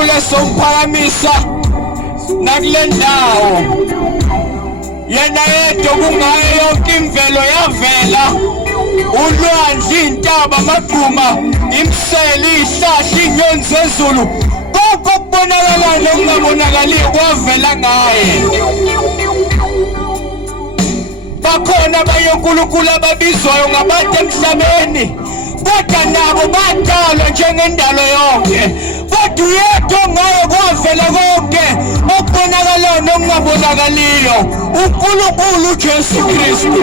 uNkulunkulu esomphakamisa nakule ndawo yena yedwa kungayo yonke imvelo yavela ulwandle intaba amagquma imsele ihlahla inyoni zezulu konke okubonakalayo nokungabonakaliyo kwavela ngaye bakhona abanye uNkulunkulu ababizwayo ngabantu emhlabeni kodwa nabo badalwa njengendalo yonke kodwa uyedwa ongayo kwavela konke okubonakalayo nokungabonakaliyo uNkulunkulu uJesu Kristu